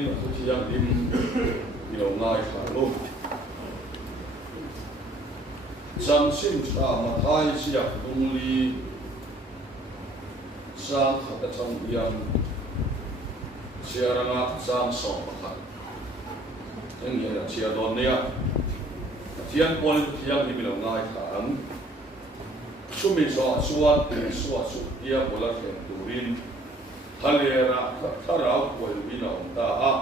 ที่ยังดิมเกี่ยวง่ายขาลุ่มจังสิ่งที่มาไทยเสียดุงลีสร้างขัดจังยังเชียร์งาสร้างสองประคันยังเงี้ยเชียร์โดนเนี่ยที่ยังปนที่ยังดิมเกี่ยวง่ายขาลุ่มชุมิสวสวดสวดสุดเดียบละเข็มตูรินทะเลระถ้าเราป่วยวินาตา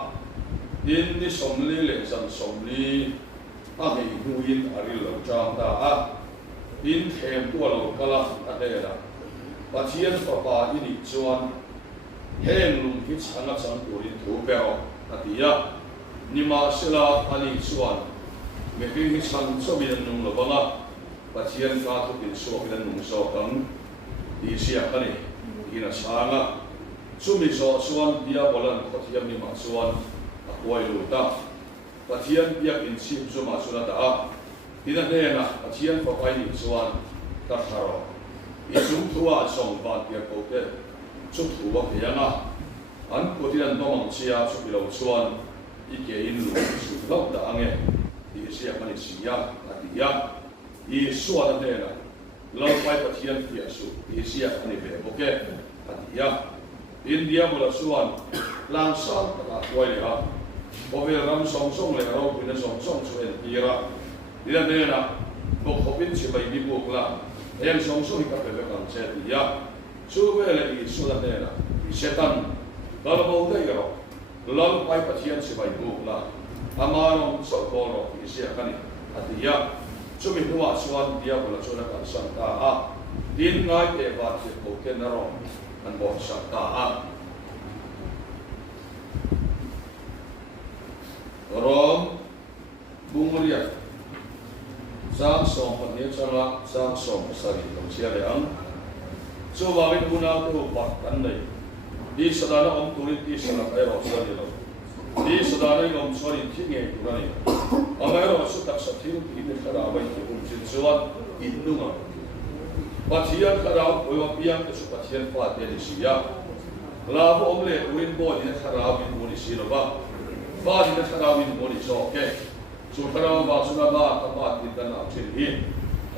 ดินที่สมลีเล่สันสมลีให้หูยินอาริลจางตาดินเทมตัวเรากลับอะไรละปัจเจียนปะปาอินิจวนเฮงลุงพิชันสังตูรินถูเปลอติยะนิมาเสลาอันนิจวนเมื่อพิชันสมินันนุงละบังปัจเจียนการทุกินสวกินันนุงสกังดีเสียกันนี่กินสางะชุมิโซส่วนเดียบอลันปัจเจียนนิมาส่วนอวยลุตาปัจเจียนเบียกินชิมสุมาสุนัตาที่นั่นเองนะปัจเจียนฝักไว้นิส่วนตัดหารอีจุดทัวส่งบาดเดียโกเกจุดทัวเพียงอันกุฏินั้นต้องมังเชียสุกิโลส่วนอีเกอินลุสุดลับด่างเงที่เสียมันเสียอดียาอีส่วนนั้นเองนะเราไปปัจเจียนเพียสุที่เสียมันเปโอเคอดียาอินเดียบุลส่วนลังสันตะไว้เลยฮะพอเวลาเราส่งเลยเราเป็นส่งช่วยปีระที่นั่นเองนะบุกขบินชิบะมีบุกละเอ็มส่งกับเป็นการเช็ดยาช่วยเวลาอีส่วนนั้นเองนะเชตันเราบอกได้ก็เราไปปฏิญาณชิบะบุกละอามาลงส่งบอลที่เสียกันนี่อันยาช่วยหัวส่วนเดียวบุลส่วนการสังตาดินง่ายเอวาที่โอเคนะเราอันบอกสังตารอมบุงเรียสร้างสองคนนี้จะละสร้างสองสรีต้องเชียร์ยังช่วยว่าเป็นคุณเอาตัวปักกันเลยดีสดานะอมตุริดีสดาไปรอสรีเราดีสดานะอมสรีที่เงี้ยตัวนี้เอาไปรอสุดตักสัตย์ที่ที่เป็นขราบไปที่คุณจิตสวัสดิ์อินดุงปัจเจียนขราบไปว่าเพียงแต่สุปัจเจียนฟาดเดลิสิยาลาบอมเล่อุรินโบนี่ขราบอินบุริสิโลบะฟาดินขราวินบริโซเกสุขราบาสุนาบาตบาติตันอาชิริ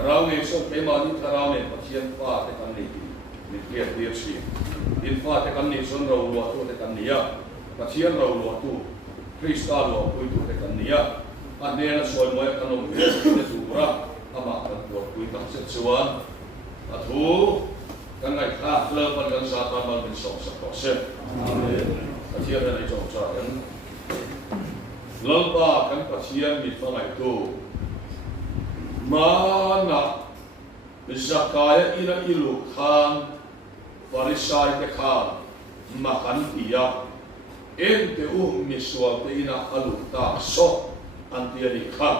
เราเองส่งไปมาที่ขราเมปเชียนฟาเตกันนี่มิเกียรติชีอินฟาเตกันนี่ส่วนเราลัวตัวเตกันนี่ปเชียนเราลัวตัวคริสต์ลัวคุยตัวเตกันนี่อันเดียนส่วนมวยกันลงเรื่องตัวระอามากันตัวคุยกับเสชวนอัฐุกันไงข้าเลิกมันกันซาตานมันเป็นสองสักต่อเส้นปเชียนในจงใจลำบากกันปัจจัยมิตรไงตัวมานะจักรยานอินะอิลุขานฟาริสัยเตขานมาขันติยาเอ็นเตอุมิสวาเตอินะอัลุตาโซอันติยานิขา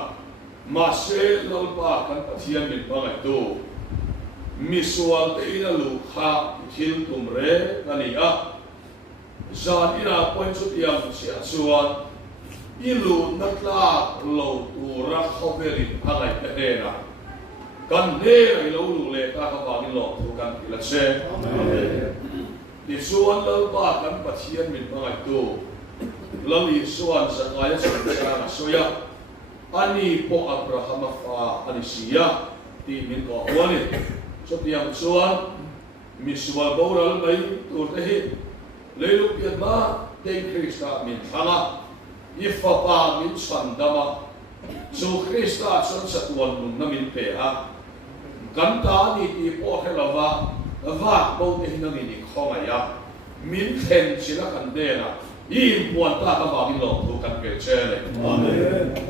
มาเซลลบากกันปัจจัยมิตรไงตัวมิสวาเตอินะลุขาทิลตุมเรกันิยาจานอินะปอยสุดยังเสียส่วนอิลูนักลาโลตูรักเขาเวรินอะไรกันเนี่ยกันเนี่ยไอ้เราลูเล็กก็เขาบอกนี่หลอกถูกกันทีละเช่ที่ส่วนเราบ้ากันปัจเจียนมิตรมาไอ้ตัวเราอีส่วนสังเกตสังเกตนะสวยอันนี้พวกอับราฮัมฟ้าอันนี้เสียที่มิตรก็วันนี้สุดยังส่วนมิสวาบอรัลไปตัวเทีเลยลูกเปียมาเด็กคริสต์มิตรทั้งอีฟ้าป่ามิตรสันดามาสู่คริสต์สันสัตวันนุ่นมิตรเปียกันตาดีที่พ่อให้เราว่าเราเองนั่งนี่ข้อไงยะมิตรเห็นศิลกันเดนะยิ่งปวดตาก็ว่ามิหลอกถูกกันเกลียดเลย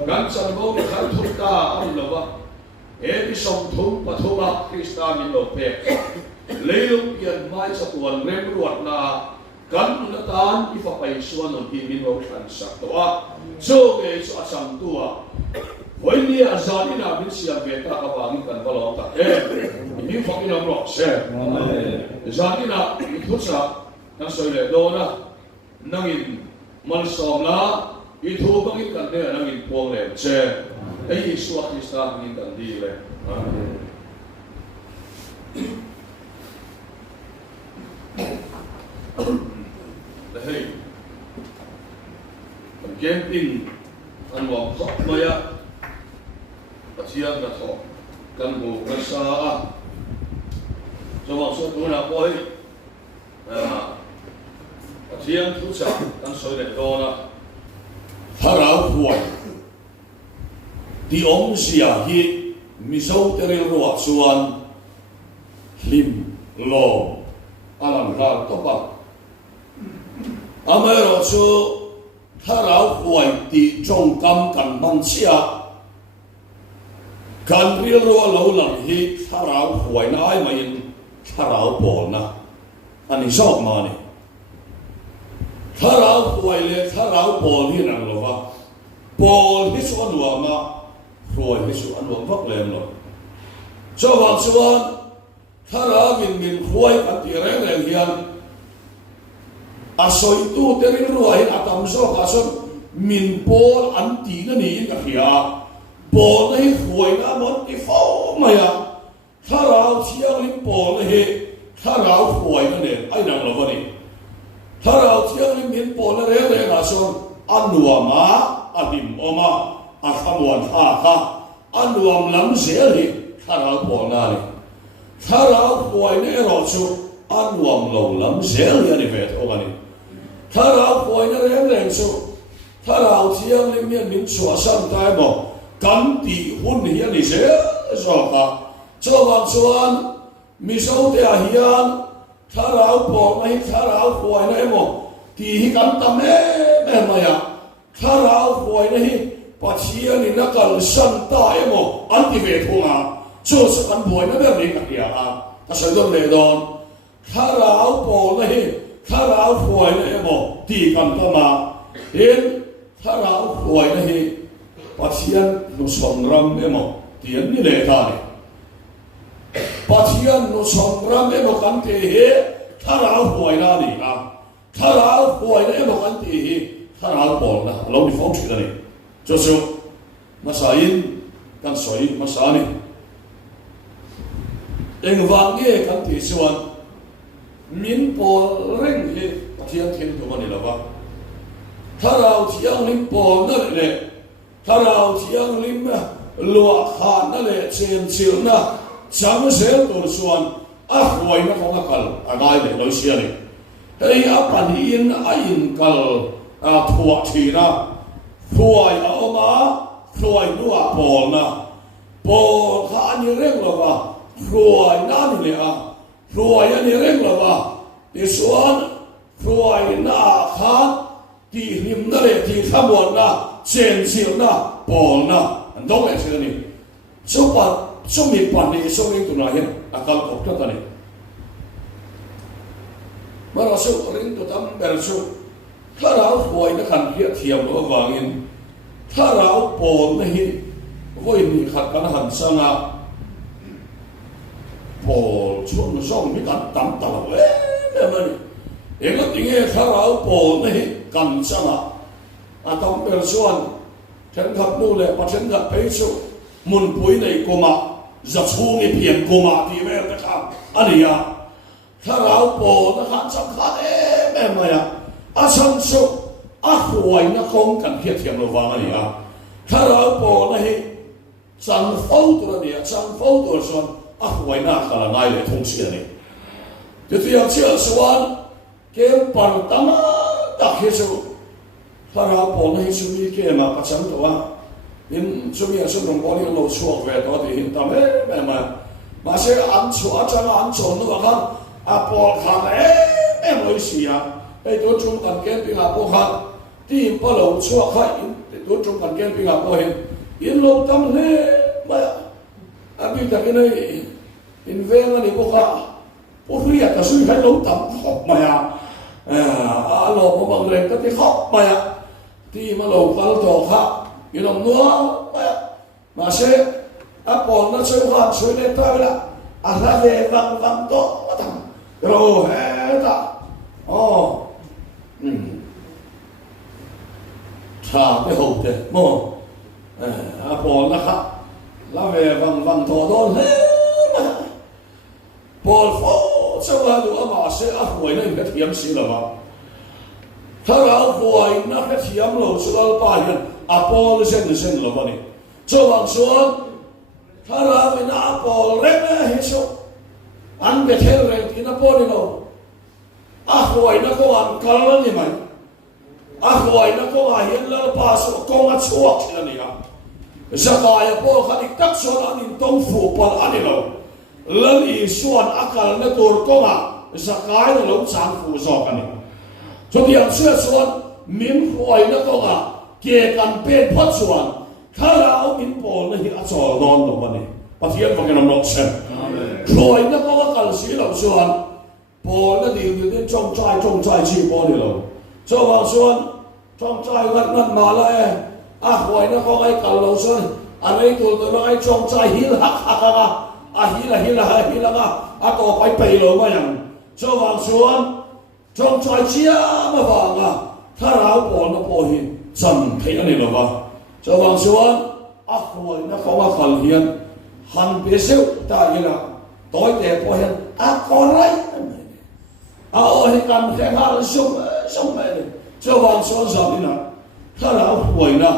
กันสันโบมิขันทุกตาอันเราว่าเอพิสมทุกปฐุมคริสต์มิหลอกเปียเลยลูกเปียไม้สัตวันเร่งรวดนากันอุณตานอีฟ้าไปส่วนนที่มิโนขันสักตัวโชคเอชอสังตัววันนี้อาจารย์นี่นะมิเสียเวทากับวางิกันบอลองตะมีฟังยังรอเช่อาจารย์นี่นะมิทุสระนั่งสวยเลยโดนะนั่งอินมันสอมละอีทูบังอินกันเนี่ยนั่งอินพวงเลยเช่ไอ้ยิสุคริสต์นั่งอินกันดีเลยเฮ้ย camping an wam khop maya pathian na tho kan bu na sa a cho wang so tu na poi pathian thu cha kan soi le do na harau huai ti om sia hi mi so teril ruak suan lim lo alam ra to pa amai ro chu harau huai ti trong kam kan man sia kan ril ro lo lang hi harau huai na ai mai harau bol na ani sok ma ni harau huai le harau bol hi nang lo wa bol hi chu anwa ma huai hi chu anwa vak lem lo cho wang chuan harau min huai kan ti reng reng hian asoi tu terin ruai atam so ka son min bol an ti na ni ka hia bol nei huai na mon ti fo maya harau chiang lim bol he harau huai na ne ai nang lo ni harau chiang lim min bol re re na son anuam ma adim oma akhamwan ha ha anuam lam zel hi harau bol na ni harau huai ne ro chu anuam lo lam zel ya ni vet o ni harau huai na reng reng chu harau chiang lim min chua sam tai mo kan ti hun hi ani se so ka cho wang chuan mi so te a hian harau bol mai harau huai na mo ti hi kan tam me ma ya harau huai na hi pathian ni na kal san ta mo an ti ve thunga chu sa kan huai na be ka ya a ta sa don le don harau bol na hi harau huai na mo ti kan ta ma in harau huai na hi pathian nu som ram emo tian ni le ta ni pathian nu som ram emo kan te he harau huai na ni a harau huai na emo kan te he harau bol na lo ni phong chi ni cho so masain kan soi masani eng wang ye kan ti chuan min bol reng he pathian thil tu mani lawa harau chiang lim bol na le harau chiang lim lua khan na le chen chil na chang sel tur chuan a huai na khong kal a ngai le lo sia ni hei a pan in a in kal a thua thi na huai a oma huai lua bol na bol kha ni reng lo wa huai na ni le a huai ani reng lo wa ti chuan huai na kha ti lim na le ti khamon na chen chil na bol na an dong le se ni so pa so mi pan ni so ring tu na hian akal kop ta ni mara so ring tu tam ber so tharau huai na khan hi thiam lo wangin tharau bol na hi voi ni khat kan han sanga bol chun song mi kan tam ta le me ma ni eng tinge tharau bol na hi kan sanga atam ber suan then khap nu le pathen ga pe chu mun pui nei koma za chung ni pian koma ti ve ta kha ani ya tharau po na khan sam kha me ma ya a sam chu a huai na kong kan hiat thiam lo wang ani ya tharau po na hi chang fo tu ni chang fo tu suan a huai na khala ngai le thong si ani ti tiang chia suan kem pan tama ta hi chu harau bol na hi chu mi ke ma pa chang to wa in chu mi a chu nong bol ni lo chuak ve to ti hin ta me ma se an chu a chang an chon no khan a bol khan e mo si ya ei to chung kan ken pi a po khan ti pa lo chuak kha in to chung kan ken pi a po hin in lo tam le ma a bi ta ke nei in ve nga ni po kha po ri a ta su hai lo tam khop ma ya a lo mo bang le ka ti khop ma ya ti ma lo kal to kha you know no ma se a pon na cheu khan choi le ta la a la ve vang vang to ta ro he ta oh tha pe ho te mo a pon na kha la ve vang vang to don he pol fo cheu la du a ma se a huai na in ka thiam si la ba ถ้าเราป่วยนักเทียมเราสุดไปกันอพอลเส้นเราวันนี้ช่วงส่วนถ้าเราไม่น่าอพอลเร่งให้สุอันเป็นเทเรงที่น่าพอดีเราป่วยนักก็อันกันแล้วนี่ไหมป่วยนักก็เห็นแล้วป้าสุกงอัดชั่วที่นั่นนี่ครับจะกลายพอขันอีกตักส่วนอันนี้ต้องฟูปนอันนี้เราแล้วอีส่วนอาการในตัวก็มาจะกลายเราสร้างฟูสอกอันนี้ทุกอย่างเชื่อส่วนมิ้นหวยนักก็มาเกี่ยกันเป็นพัดส่วนถ้าเรามิ้นโปนในที่อัศรนอนตรงวันนี้ปะเทียนฟังกันน้ำนกเส้นหวยนักก็กันสีเราส่วนโปนนั่นดีอยู่ที่จงใจชีโปนนี่เราช่วงส่วนจงใจนั่นมาเลยหวยนักก็ไอ้กันเราส่วนอันนี้ตัวเราไอ้จงใจฮิลฮักฮักอ่ะฮิลต่อไปเลยมาอย่างช่วงส่วนจงใจเชี่ยมาฟังถ้าเราปนนะพอหินจำเพียงนี้หรอวะช่วงส่วนหวยนักก็ว่าขันเฮียนหันเปรี้ยวตายละต่อยแต่พอเห็นก่อนไรให้กันแค่ห้าสุ่มไปเลยช่วงส่วนสามนี่นะถ้าเราหวยนะ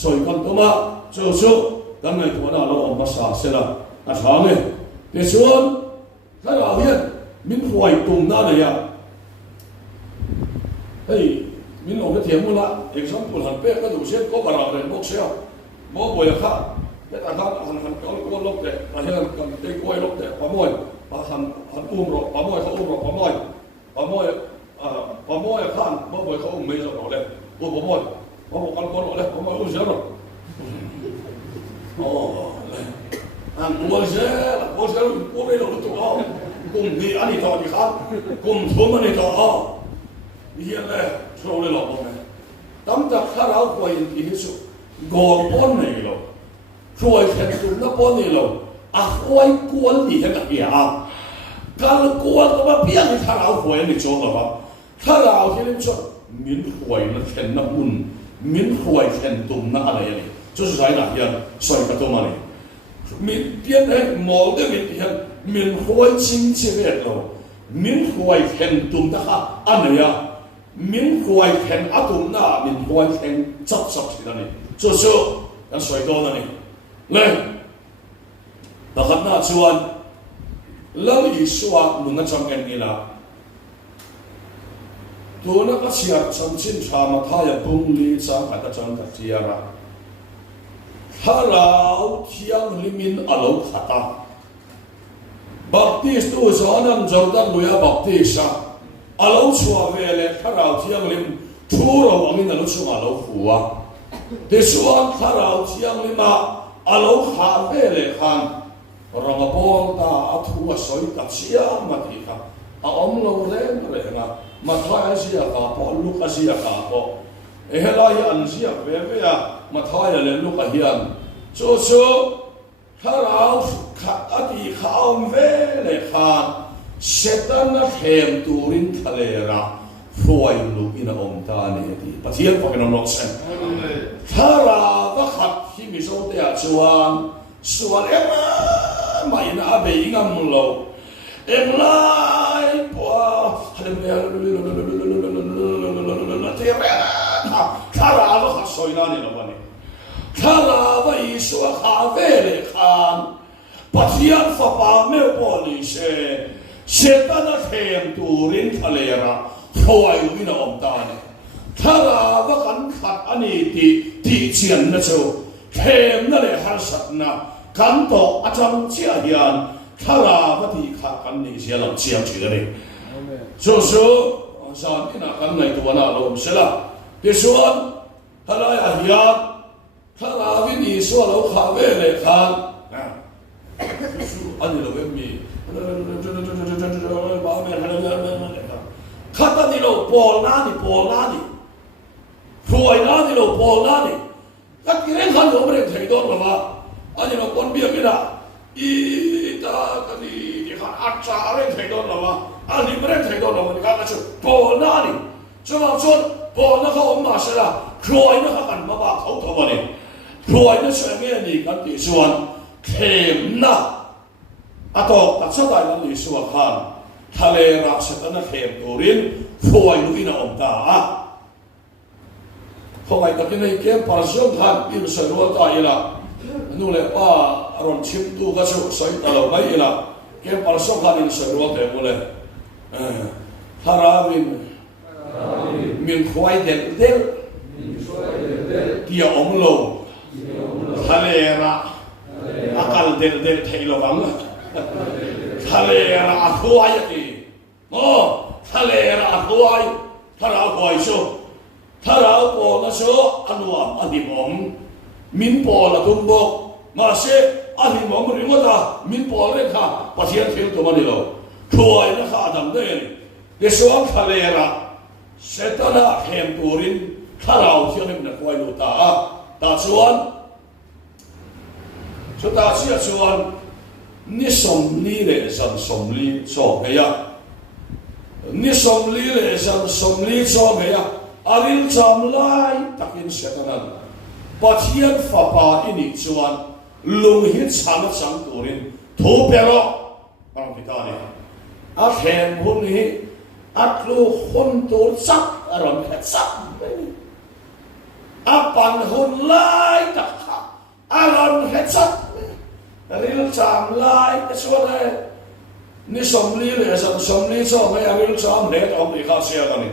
สวยกันตัวมาสู้กันไม่ตัวน่ะเราออกมาสาเสร็จละทางเนี่ยแต่ส่วนถ้าเราเห็นมิ้นหวยตุ่มนั่นเลยเฮ้ยมิ้นออกจะเถียงมึงละเอกช่างปุ่นหันเป๊ะก็ดูเช่นก็บาราเลยบอกเชี่ยวบอกบวยข้าแต่ถ้าหันก็ลบแต่อะไรกันตีกล้วยลบแต่ปะมวยหันอุ้มหรอกปะมวยเขาอุ้มหรอกปะมวยข้างปะมวยเขาอุ้มไม่สนหรอกเลยอุ้มปะมวยกันคนหรอกเลยปะมวยอุ้มเสียหรอกโอ้อุ้มเสียอุ้มไม่หรอกตัวเขากุมดีอันนี้ต่อดีครับกุมทุ่มอันนี้ต่อเฮียเลยโชว์เลยหรอกผมเนี่ยตั้งแต่ข้าเราคุยที่สุดกองป้อนนี่เราช่วยแข่งตุนนับป้อนนี่เราคุยกวนดีแค่ไหนการกวนก็มาเพี้ยนข้าเราคุยนี่โชว์หรอครับข้าเราที่เล่นชดมิ้นคุยนั่นแข่งนับอุ่นมิ้นคุยแข่งตุนนั่นอะไรนี่就是在哪样所以个多嘛呢มิ้นเพี้ยนให้มองได้มิ้นเพี้ยนมิ้นคุยจริงจริงเลยเรามิ้นคุยแข่งตุนนะคะอันนี้มิ้นหวยแข่งอาตุมน่ะมิ้นหวยแข่งจับที่นั่นนี่สู้กันสวยตัวนั่นนี่เลยแต่ขณะชวนแล้วอีสวะมึงก็จำกันนี่ละตัวนักเชียร์จำชินชามาท่ายบุ้งลีจำกันจำกันเทียระถ้าเราเที่ยงลิมินอารมณ์ขัดบัพติสต์ตัวสานันจำกันลุยบัพติสต์อาลูชัวเวลถ้าเราเที่ยงลิมทูเราวังนี่เราชัวอาลูหัวแต่ส่วนถ้าเราเที่ยงลิมอาลูขาเวลขันเรามาบอกตาทัวสอยตัดเสียมาทีครับเราเราเล่นเลยนะมาท้ายเสียกับพอลูกเสียกับพอเฮ้ยเราอย่าอันเสียเว้ยมาท้ายเลยลูกเฮียนสู้ถ้าเราขัดอดีตข้าวเวลขันเสตันเข็มตูรินทะเลระฟอยลูกินอมตาเนี่ยที่ปะเทียนฟังกันน้องเซนถ้าเราก็ขัดที่มีโซเดียส่วนไม่น่าเบยงามเราไล่ปัวเทียนถ้าเราก็ขัดสอยนั่นนี่นะวันนี้ถ้าเราก็อีสัวขาเวเลยขันปะเทียนฟ้าป่าเมื่อปอลิเซเสตันเข็มตูรินทะเลระฟอยลูกินอมตาเนี่ยถ้าเราก็กันขัดอันนี้ที่เชียนนะเจ้าเข้มนั่นแหละฮัสนะกันโตอาจารย์เชียร์ยันถ้าเราก็ที่ขัดกันนี่เชียร์เราเชียร์ชื่อเลยสู้ๆสามที่นักกันในตัวน่าลมเสียละที่ส่วนถ้าเราอยากยันถ้าเราวิธีส่วนเราขาเวเลยขันอันนี้เราไม่มีขัดนี่เราปอลนานี่รวยนานี่เราปอลนานี่ขัดกิเลสขันเราไม่ได้ถ่ายโดนหรอกว่าอันนี้เราคนเบี้ยไม่ได้อีตากันนี่ขัดอัจฉริยะถ่ายโดนหรอกว่าอันนี้ไม่ได้ถ่ายโดนหรอกนี่ขัดก็ชุดปอลนานี่ใช่ไหมชุดปอลนาเขาออกมาเสร็จแล้วรวยนะเขากันมาบ้าเขาทำอะไรรวยนะเชื่อเงี้ยนี่กันที่ส่วนเข้มนะอาตอกตัดสลายนั่นนี่ส่วนขันทะเลราชตันเข็มตูรินฟอยลูกินอมตา không ai đặc biệt cái parasong han in soi ruột ta ila nu le pa aron chim tu ka su soi ta lo mai ila cái parasong han in soi ruột te mu le harawin min khwai del kia om lo halera akal del thei lo bang halera akhwai ki mo halera akhwai thara khwai so thara po na so anuam adimom min po la tumbo ma se adimom ringota min po le kha pathian thil to mani lo khwai na kha dam de ni le so halera setana hem turin tharau thiang na khwai lo ta chuan cho ta chia chuan ni som li le san som li so heya ni som li le san som li so heya aril cham lai takin setanan pathian fa pa ini chuan lung hi chang chang turin thu pero parang pitani a hem hun hi atlu khon tur sak aron khat sak a pan hun lai tak aron khat sak ril cham lai cái số này ni som li le san som li so mai ril cham le ta om kha sia ka ni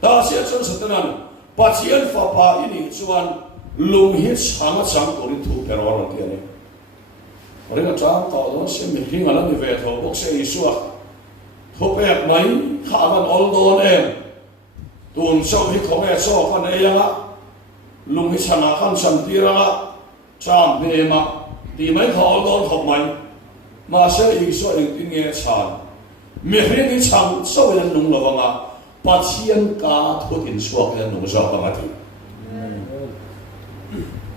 ta sia chon satanan pathian fa pa ini chuan lung hi chang chang turin thu pero aron ti ani ringa cham ta don se mi ringa la ni ve tho bok se isua thu pek mai kha ban ol don em tun so hi khong e so kan e yang lung hi chana khan sam ti ra cham be ma ti mai kha ol don khop mai ma se i so eng ti nge chan mi ringi chang so yan lung lo wanga pathian ka thu tin suak yan nung so ka ma ti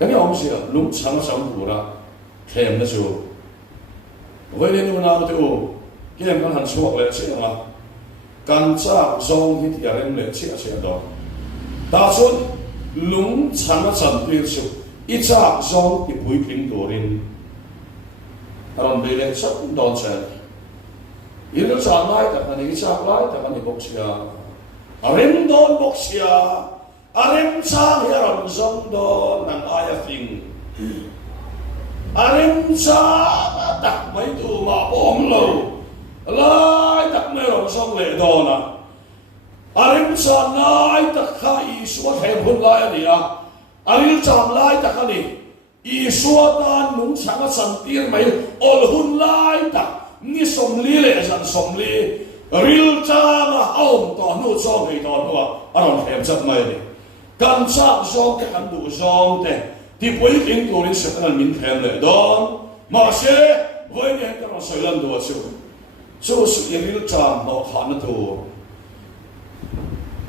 cái ông xưa lúc sáng sớm ngủ ra thèm nó chịu vậy nên lúc nào tôi cái em con hành suộc lại chứ mà can cha song hít nhà em lại chia đó ta suốt lúc sáng sớm tiêu chịu ít cha song thì bùi phình đồ lên làm về lên sắp đòn chân ít lúc sáng lại ta cái cha lại ta cái bốc xia em đòn bốc xia arem cha hi aram zong do nang aya fing arem cha tak mai tu ma bom lo lai tak me rom zong le do na arem cha nai tak kha i suat he hun lai ni a aril cham lai tak ani i suat an nung changa san tir mai ol hun lai tak ni som li le san som li ril cha ma om to nu zong he do no aron hem chat mai ni kan sa zong te kan du zong te ti poi king turin se kan min khem le don ma se voi ne ka ro soi lan do chu su iril cham no khana tu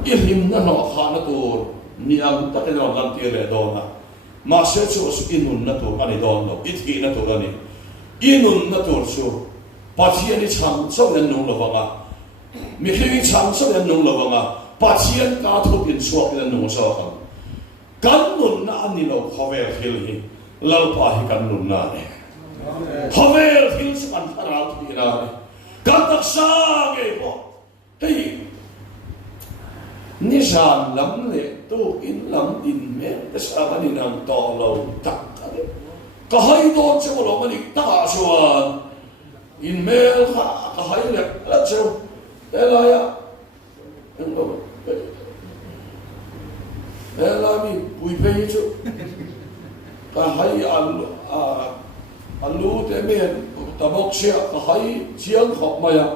ilim na no khana tu ni am ta ke ro gan ti le don na ma se chu su inun na tu ani don no it hi na tu ani inun na tu su pathian ni cham so len nung lo wanga mi hi cham so len nung lo wanga pathian ka thu tin suak len nung so kan kan nun na ani lo khovel hil hi lal pa hi kan nun na ne khovel hil san thara thi na ne kan tak sa ge bo hei ni jan lam le tu in lam in me ta sa kan in ang to lo tak ka hai do che lo mani ta chuan in mel ka hai le la chu ela ya Elami bui pei chu ka hai alu te men ta bok sia ka hai chiang khop ma ya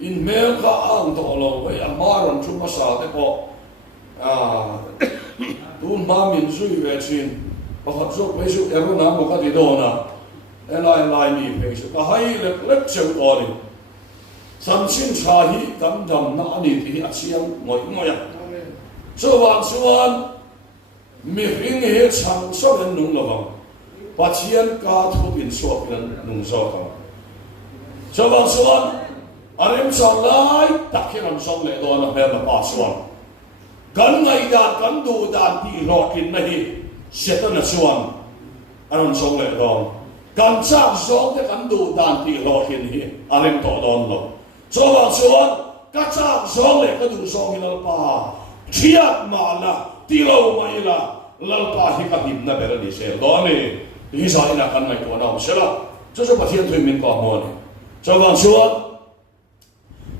in mel ka ang to lo we amaron chu ma sa te ko tu ma min zui ve chin pa khat zo pe chu ero na mo ka di do na elai mi pei chu ka hai lek cheu to ni sam chin cha hi kam dam na ani ti a chiang moi ya so wang suan mi ring he chang so len nung lawang pathian ka thu in so len nung so ka so wang suan arem so lai takhiram song le do na be pa suan kan ngai da kan du da ti lo kin na hi setan na suan aron song le do kan cha song te kan du da ti lo kin hi arem to don lo so wang suan ka cha song le ka du song in al pa Chiat ma la tilo mai la lalpa hi ka him na bera ni sel do ni hi sa ina kan mai to na sela cho pathian thui min ko mo ni cho wang chuan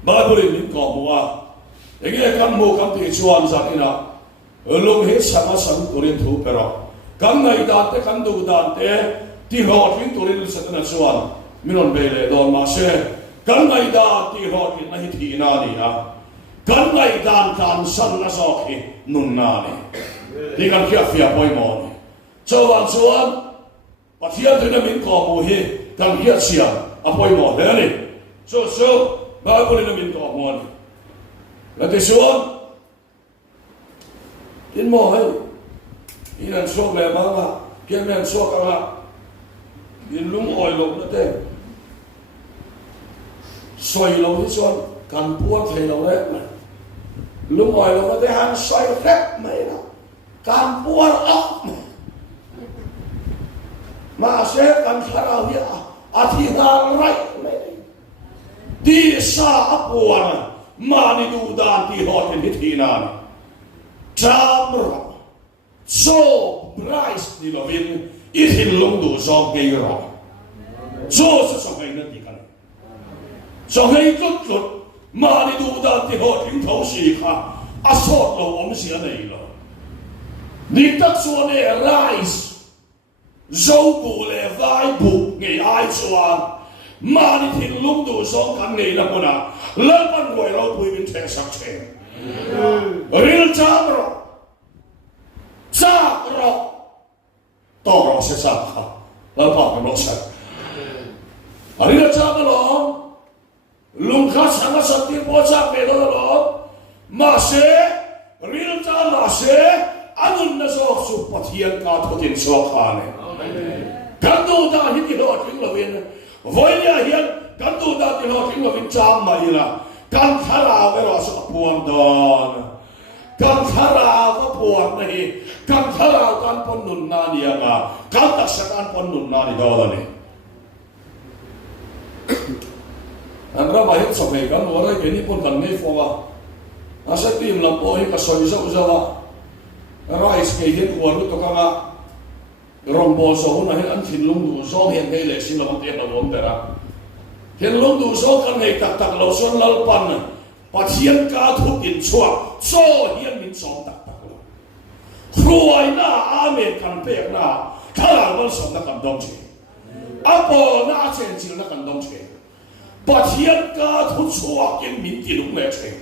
Bible min ko mo wa ege kam mo kam ti chuan sa ina lung he sama sang turin thu pero kam nai da te kan du da te ti ho tin turin sa na chuan minon bele don ma se kan ngai da ti ho tin na hi thi na ni a kan ngai dan kan san na so ki nun na ni đi kan kia fia poi mo ni cho wang chuan pathian thui na min ko mo hi kan kia chia a poi mo le ni so Bible na min ko mo ni la te chuan tin mo hai inan sok le ma nga kia men sok ka in lung oi lo na te soi lo hi chuan kan puan thei lo le lung oi lo na te han soi rep mai la kan puan ốc mà sẽ cần thao hi a thi hàng rai mai đi xa puan mà đi du đàn đi họ thì thi nan cham ro so price đi lo vin ít hin lung du so gây ro so sẽ ngay nó đi cái so ngay chút mà đi du đàn thì họ thì thấu xì kha a sốt lo ông xì này lo ni tak so ne rise dâu bù le vai bù ngày ai chuan mà ni thìn lung du so kan ngày là mona lân ban gọi lo bùi bin thèn sắc thèn real cham ro sa ro to ro se sa ha la pa no sa real cham lo lung kha sang sa ti po sa pe lo ma se real cham ma se anun na so su pathian ka thotin so kha ne kan du da hi ti lo ting lo win voilia hian kan du da ti lo ting lo win cham mai la kan thara ve ro so puan don kan thara va puan nei kan thara kan pon nun na ni anga kan tak sa kan pon nun na ni do ni an ra mai so me kan ora ke ni pon kan nei fo wa asa tim la po hi ka so ni so wa rise ke hian ko lu to kanga rong bo so na hian an thin lung du so hian hei le sin lo te lo lom tera hian lung du so kan hei tak tak lo son lal pan pathian ka thu in chua so hian min som tak tak lo ruai na amen kan pe na khala wal som na kan dong chi apo na chen chil na kan dong chi pathian ka thu chua kin min ti lung le che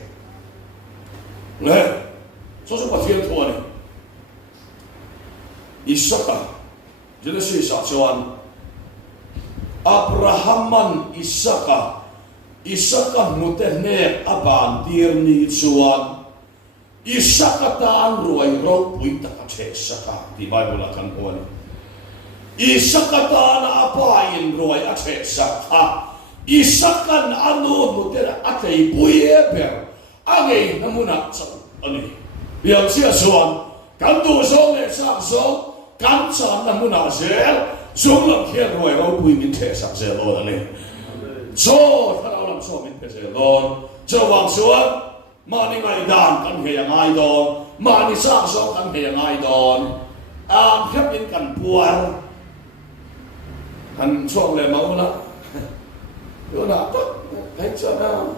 le so pathian thu ani Isaka, Genesis chuan Abrahaman Isaka mutehne aban tirni chuan Isaka tan ruai ro pui ta che saka di Bible kan pon Isaka tan apa in ruai a che saka Isaka anu mutera atei pui ber age namuna chan ani biang sia chuan kan du so le sa so kan cham na muna zel zum lam khian roi ro pui min the sak zel lo ni so thara lam so min the zel lo cho wang suan ma ni ngai dan kan he yang ai don ma ni sa so kan he yang ai don am khap in kan puan han chong le ma la yo na tak hai cha na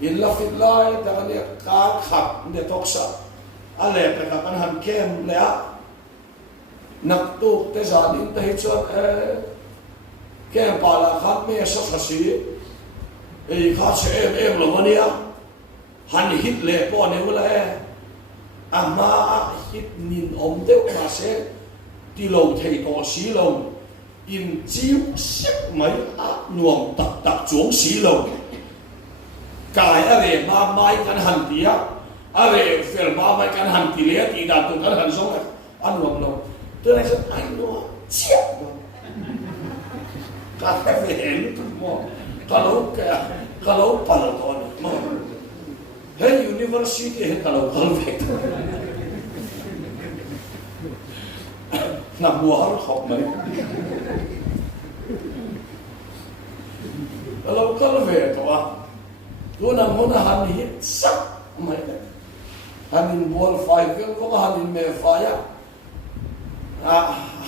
in la fit lai ta ni ka khat ne tok sa ale pe ka kan han kem le a nak tu te za din te chuan kem pa la khat me sa sa si e kha che em lo mania han hit le po ne wala ama hit nin om de ma se ti lo thei to si lo in chiu xếp mấy nuông tập tập xuống xí lồng cài are ma mai kan han tia are fel ma mai kan han tia ti da tu kan han song an nuông lo tôi nói ai nuông chết cả cái về hiện mo kalau pal con mo hey university hey kalau convect nằm mùa học mấy kalau kalau về to tôi nằm muốn hành hết sắc mấy đấy hanin bol fai vel ko hanin me faya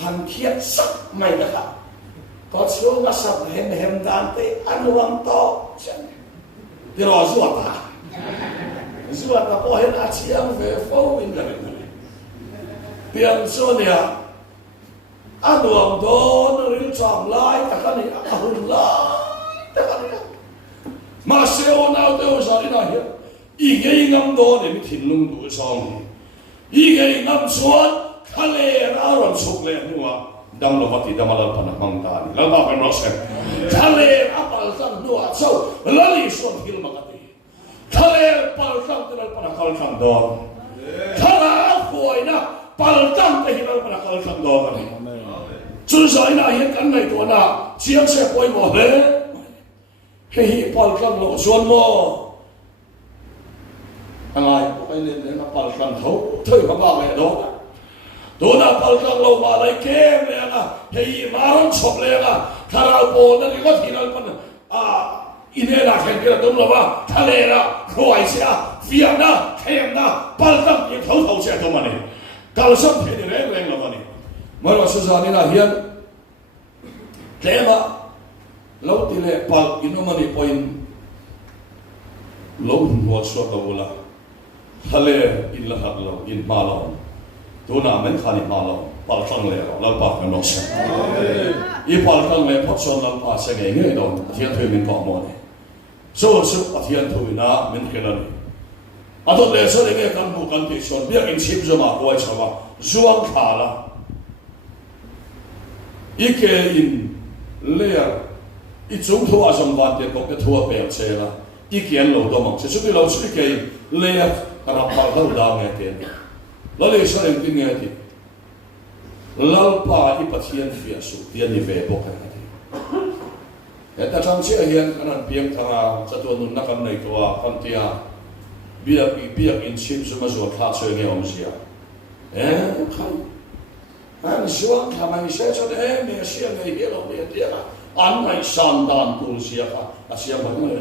han khiat sak mai da ka có số nó sập hem đan te anuang to thì rồi ruột ta có hết chiang về phố in cái này biển số này anuang to nó đi chọn lại ta cái này hùng lại ta cái này mà siêu nào đều sao đi nói ý cái ngắm đó để mình thìn lung đủ xong ý cái ngắm xuống khá lệ ra rồi sụp lệ nữa dam lo vati dam alal pana mangtani lal ba no sen khale apal sang no so lali so hil magati khale pal sang tinal pana kal sang do khala khoi na pal sang te hinal pana kal sang do ani chu sai na hian kan nei to na chiang se poi mo le he hi pal sang lo suan mo angai ko ai le na pal sang tho thoi ba ba me do Dona palkang lo malay kem le nga hei maron chop le nga tharal po na ni ko hinal pan inena khen kira dum lo ba thalera khoi sia fiam na khem na palkang ye thau thau se to mani kal sam phe ni re reng lo mani maro su za ni na hian tema lo ti le pal ino mani point lo nuat so to la hale in la hat lo in ma lo Dona men khani malo paltang le lo pa kan no se I paltang le phot son lo pa se nge nge do thian thui min ko mo ne so su pathian thui na min kelan adot le so le nge kan bu kan ti son bia in chip zama ko ai chawa zuang khala ike in le I chung thua som van te ko ke thua pe che la I kian lo do mong se su bi lo su ke le ka ra pa lo da nge te Lo le so en tinge ti lalpa I pathian fia su tian ni ve bok ati eta chang che hian kanan piang thanga chato nun na kan nei to a kan tia bia in chim su ma zo kha chhe nge om sia khai an suang tha mai se cho de me sia nei he lo me tia an mai san dan tu sia kha a sia ba ne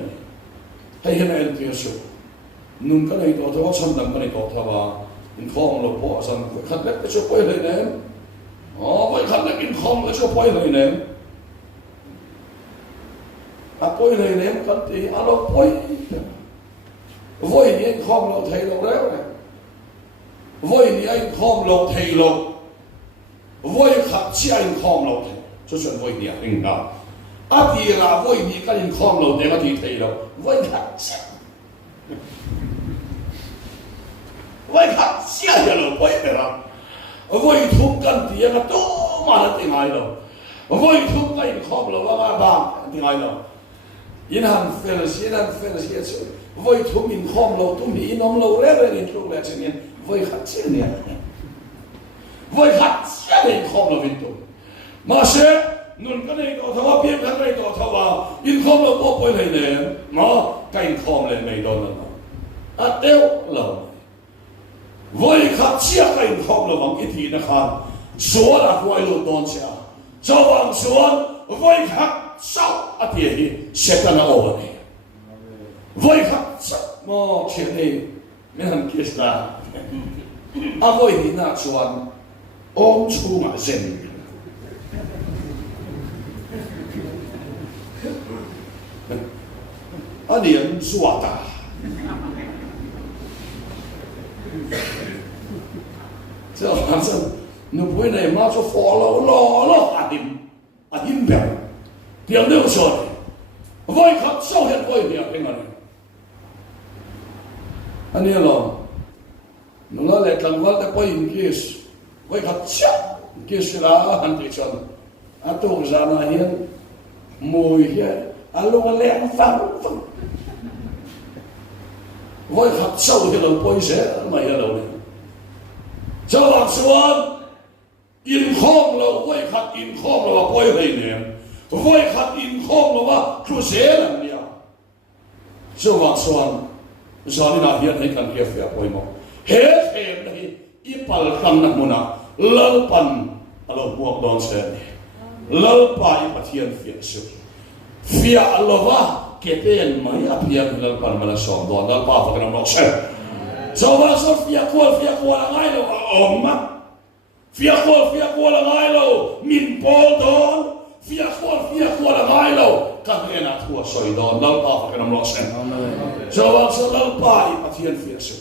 hei hen en tia su nun ka nei to to cham dam ka nei to tha wa in khom lo po san khat lek cho poi le nem voi khat lek in khom le cho poi le nem a poi le nem kan ti a lo poi voi ni in khom lo thei lo reo ne voi ni in khom lo thei lo voi khat chia in khom lo thei cho chen voi ni in ga a ti la voi ni kan in khom lo de ga ti thei lo voi khat chia Voi khát xia giờ lo voi về làm, voi thúc căn tiền cái to mà nó tiếng ai đâu, voi thúc cái khom lo mà bang tiếng ai đâu, in han phê xia voi thúc in khom lo tụi mình nom lo rẻ rẻ in thúc lẹ chân nhiên, voi khát xia nè, voi khát xia in khom lo vin tụi, mà sẽ nun cái này có thao biết cái này có thao vào, in khom lo bỏ bôi này nè, mà cái khom lên này đâu nữa, tiêu lâu. Voi khát chia cái khom lo vang ít thì nó khan, số là voi lo đón xe, cho vang xuống voi khát sao ở địa hi sẽ ta nó ổn này, voi khát sao mà chuyện này mình làm kia là, voi thì na chuan ôm chu mà dần, điểm suy ta. Chứ反正你不会那嘛就发了阿音表表六说的，我一看少年我一表听了，安尼咯，侬来讲我的不应该是，我一看笑，该是啦，很对称，都是那些每些路两方，我一看少年人不是嘛也路呢。cho bác xuân in khom lo voi khát in khom lo voi hay nè voi khát in khom lo ba chú sẽ làm gì cho bác xuân giờ đi nào hiện hay cần kia phải voi mo hết hết này ipal khăn nặng mona lal pan alo buộc đòn xe lal pa ipathian phiền sự phiền alo va cái tên mấy apian lal pan mà là sòng đòn lal pa phải làm nóc xe so ba so fia kual ngai lo om ma fia kual ngai lo min pol don fia kual ngai lo ka hena thua soi don dal pa fa kanam lo sen so ba so dal pa i pathian fia so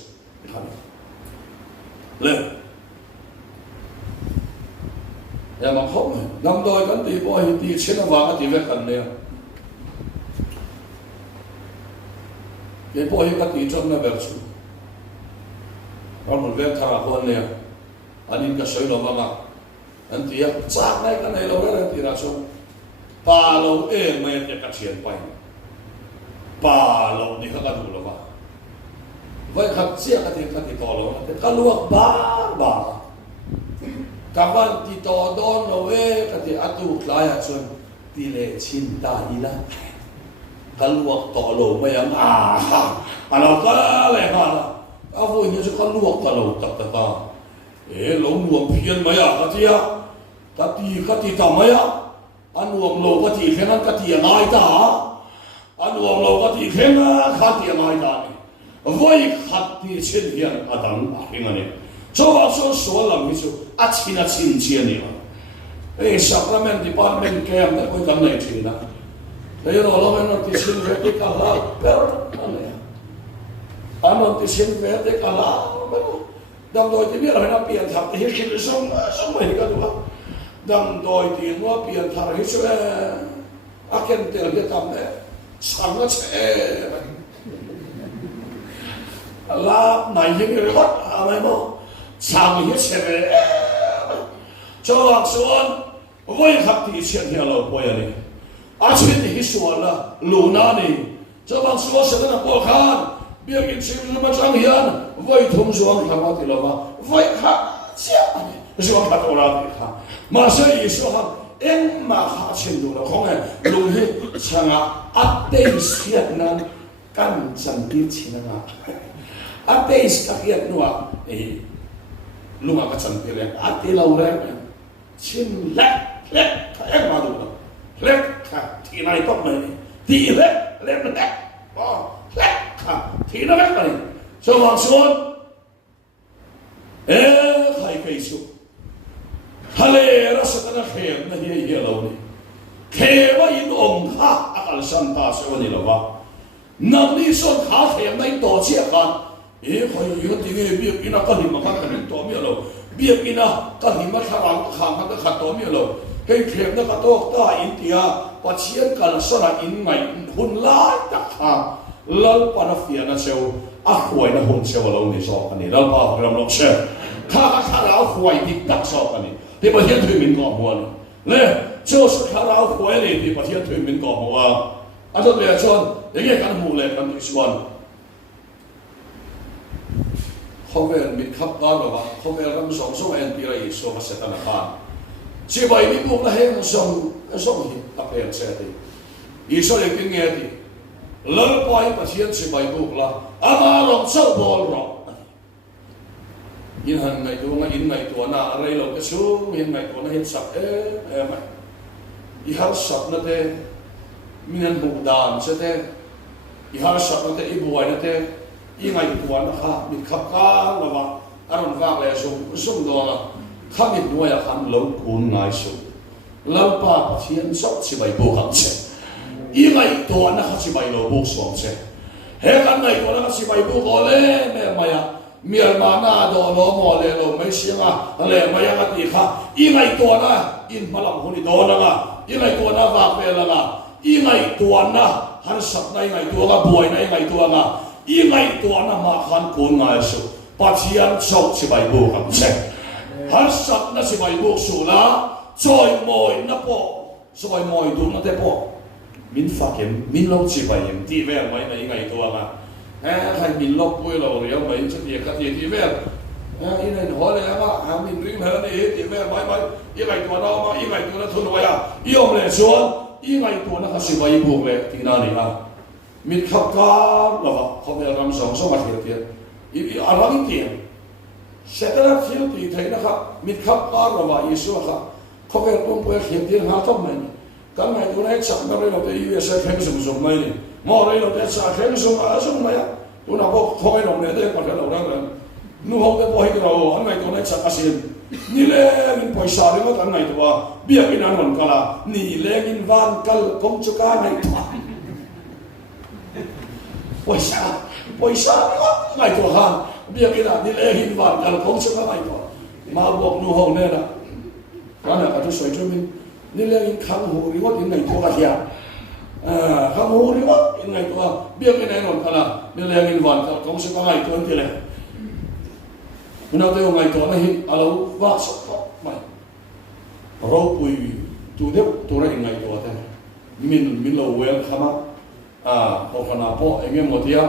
le ya ma khom nam doi kan ti bo hi ti chena wa ka ti ve kan ne ke bo hi ka ti chon na ver chu Orang berkata apa ni? Anin kasih lo mana? Nanti ya cak naik kan lo berarti rasul. Palau mayat dia kasihan pai. Palau ni kakak dulu pak. Baik hak siapa kati tolong. Kalau bar. Kapan ditodon loe kati atu klaya sun tile cinta hilang. Kalau tolong mayang anak kale Aku ini sekarang luak kalau tak. Long luang pian maya kati tamaya. Anuang lo kati kengan kati yang aita. Anuang lo kati kengan kati yang aita. Voi kati cinhian adang akhingane. Coba soalam itu acina cincian ni. Sakramen department kem tak kau kamai cina. Tapi orang orang ti cin reti kalah per. Anon ti sin vete kala dam doi ti biar hena pian thap hi kin som mai ka tu dam doi ti no pian thar hi se aken tel ge tam ne sang na che la nai hi ri hot amai mo sang hi che cho wang suan voi khap ti chen hi lo po ya ni a chin hi suan la lu na ni cho wang suan se na po khan biar kita macam hian, voi thum zuang khamat iloma, voi kha siapa ni, zuang khat orang ni kha. Masa Yesus ham ma kha cendu la khong lung hi changa ateis hiat nan kan chan ti chinanga. Ateis ka hiat nuwa lunga ka chan ti le ate lau le chin lek ka ma du lek ka ti nai tok mai ti lek thì nó biết rồi so hoàng xuân khai cây su hale ra sẽ có khem na hi lâu đi khem mà in ông ha akal san ta sẽ đi lâu vào nằm đi xuân khá khem này tổ chứcกันkhai yêu tiếng biết ina cái gì mà cái này tổ miêu lâu biết ina cái gì mà khang cái khát tổ miêu lâu cái khem nó cái tổ ta India và chiến cả số là in mày hun lai đặc hàng lal panafia na seo ahuai na hun seo lo ni so ani lal pa ram lo se kha ra huai dik tak so ani te ba hian thui min ko muan le cho su kha ra huai le te ba hian thui min ko muan a to le chon de ge kan mu le kan suan khovel mit khap ka lo ba khovel ram song so en pi ra i so ma se ta na pa chi bai mi mu la he song hi ta pe se ti i so le king nge ti lỡ quay mà chiến sĩ bài buộc là ama lòng sâu bol rõ in hành ngày tuổi in ngày tuổi na rây lâu cái số in ngày tuổi na hết sập em mày i har sập na te miền bù đàn sẽ te i har sập na te i buai na te i ngày tuổi na ha bị khắp cá là vậy anh vang lại sum đó là khắp bị đuôi là khám lâu cuốn ngay số lâu pa chiến sập sĩ bài buộc hẳn sẽ i ngày tuổi na khát sĩ bài lâu buộc xuống sẽ hết anh ngày tuổi na khát sĩ bài buộc có lẽ mẹ mày à miền mà na đồ nó mò lệ đồ mấy xíu à lệ mấy anh đi khá i ngày tuổi na in mà làm hôn đi đồ na i ngày tuổi na vạc về là i ngày tuổi na hắn sập này ngày tuổi na buổi này ngày tuổi na i ngày tuổi na mà hắn cuốn ngay số bắt chiến sốc sĩ bài buộc hẳn sẽ hắn sập na sĩ bài buộc số là trôi mồi na po trôi mồi đúng na thế po min phát hiện min lâu chỉ phải hiện ti về mấy này ngày tuổi mà hay min lâu quay lâu rồi mấy chút việc cái gì ti về cái này hỏi là mà min riêng hơn này ti về mấy ngày tuổi đó mà ngày tuổi nó thôn vậy à yêu này xuống ngày tuổi nó chỉ phải buộc về thì nào này à min khắp cả là không phải làm sống sống mặt thiệt thiệt à lắm tiền sẽ có phiếu thì thấy nó khắp min khắp cả là vậy Giêsu khắp không phải cũng phải hiện tiền hạ thấp này cái này tôi nói chắc nó đây là cái USA khen sùng sùng này mò đây là cái USA khen sùng ở sùng này tôi nào có không ai đồng này đấy còn cái đầu đó là nu hậu cái bôi cái đầu anh này tôi này chắc asin ni le min paisa đi ngot anh này tôi bia cái nào còn cả là ni le min van kal công chúa ca này paisa đi ngot này tôi han bia cái nào ni le min van kal công chúa ca này tôi mà buộc nu hậu này là cái này cả tôi soi cho mình ni le min khang hồ đi ngot cái này tôi cả hiền khang hồ đi ngot cái này tôi bia cái này còn cả là ni le min van kal công chúa ca này tôi thế này Menau teo ngai to na hi alo va so mai ro pui tu de tu ra ngai to ta min lo wel khama ko kana po engem motia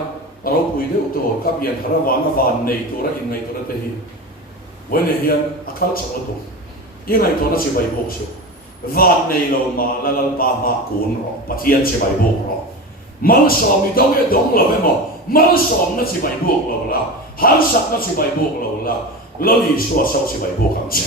ro pui de to ka bian thara wa na van nei tu ra ngai to ra te hi wene hian akal so to i ngai to na si bai bo so van nei lo ma la la pa ma kun ro pathian si bai bo ro mal so mi dong e dong lo ve mo mal so na si bai bo lo la hal sak na si bai buộc lâu la lo li so so si bai buộc ang che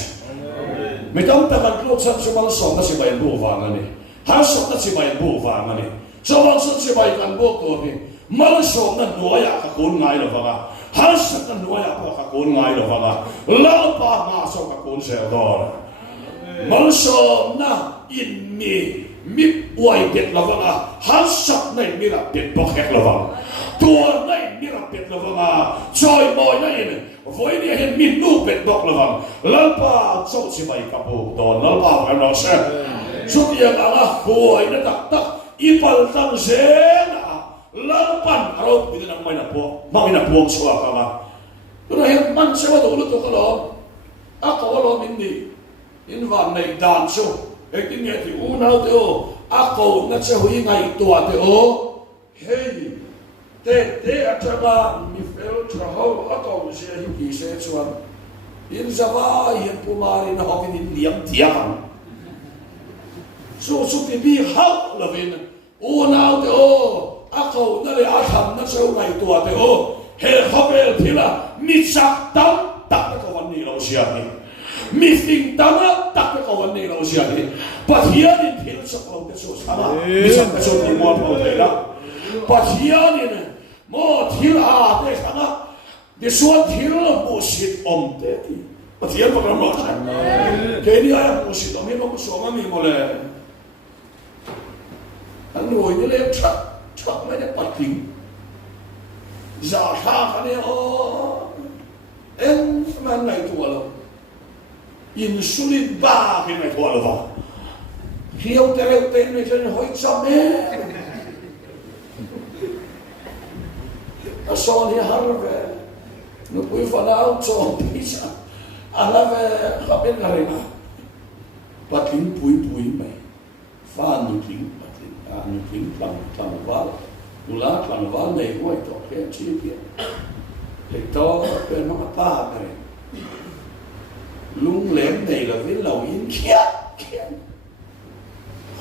mi tam ta kan klot sa so mal so na si bai buộc wa ngani hal sak na si bai buộc wa ngani so mal so si bai kan buộc to ni mal so na noya ka kun ngai lo wa hal sak na noya ka kun ngai lo wa la pa ma so ka kun se do mal so na in mi wai bet lo wa hal sak na mi la bet bok hek lo wa tua này mi ra biệt là vâng trời mồi này với địa hình min nu biệt bọc là vâng lal pa châu chỉ bay cặp bộ đòn lal pa phải nói sẽ chút tiền là hồi nó tắc tắc ipal tăng dễ là lal pan aro bây giờ nằm mày nằm buông xóa cả mà tôi nói hiện man sẽ bắt đầu lúc tôi có lo có lo mình đi in vào này đàn số cái kinh nghiệm thì u nào thì cầu nó sẽ hủy ngày tua thì hey te atanga mi fel traho atong se hi se chuan in zawa yen pumari na hokin in liam tiang so ti bi hau lovin o now te ako na le atham na so ngai tua te he khopel thila mi sak tam tak ko wan ni lo sia ni mi fing tam tak ko wan ni lo sia ni pathian in thil sak lo te so sama mi sak so ni mo po te la pathian in mo thil a te khana de so thil mo sit om te ti pathian pa ram ta ke ni a mo sit om mi mo so ma mi mo le an noi ni le chak mai de pating za kha ka ne en man nai tu lo insulin ba ke nai tu lo va hiu te ne chen hoi cham e a son hi harve no pui falar cho pisa ala ve khapen karena pating pui mai fa nu ting pating nu ting plan val nei hoi to ke chi pia le to pe no pa kare lung lem nei la vin lau in kia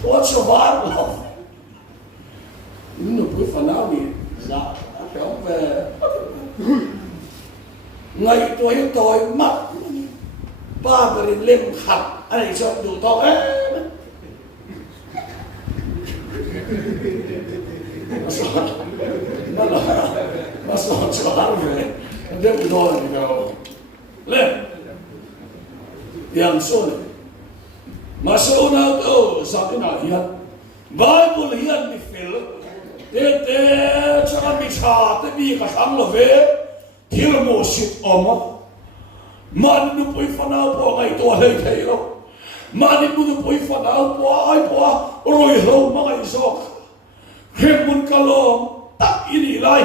ho cho var lo no pui falar ni za ông về ngày tôi mắt ba người lên khặt anh ấy cho đủ to nó sợ lắm về đêm thôi thì đâu lên tiền số này mà số nào đâu sao cái nào hiện Bible hiện bị phê te chaka mi cha te bi ka sang lo ve thil mo sit oma man nu poi fana po ngai to hei thei lo man nu poi fana po ai po roi lo ma ngai so khem mun ka lo tak ini lai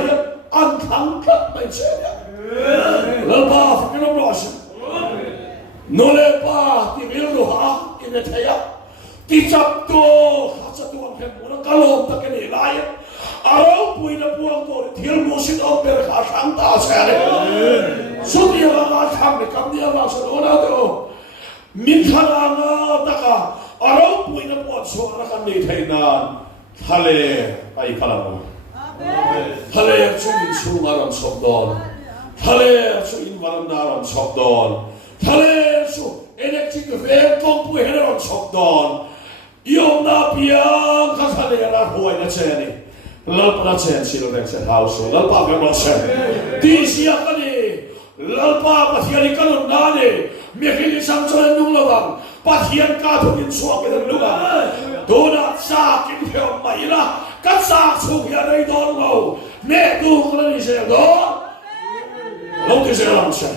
an thang khat mai che ya lo ba fa no lo shi no le pa ti vil lo ha ki ne thaya ti chap to ha cha to khem mun ka lo ta ke ni lai aro pui na buang to thil mo sit op per kha sang ta sa le su dia ma tham le kam dia ma so na to min khana na ta ka aro pui na buang so na kan ni thai na thale ai khala mo thale chu in su ngaram sok don thale chu in waram naram sok don thale chu electric ve kong pui heram sok don yom na piang kha thale ra huai na che ni lalpa chen silren se house lalpa ka no se ti sia kani lalpa pathian kan na ne me ki sam chon nung lawang pathian ka thu in suak ke lunga do na sa kin pheo mai la ka sa chu ya dai don lo ne tu ko ni se do lo ti se lam se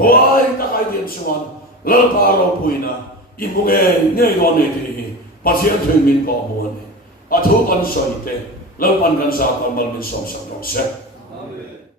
hoi ta kai din suan lalpa ro puina ibuge ne do ne ti pathian thun min ko mo ne a thu kan soi te lalpan kan sa kan mal min som sa do se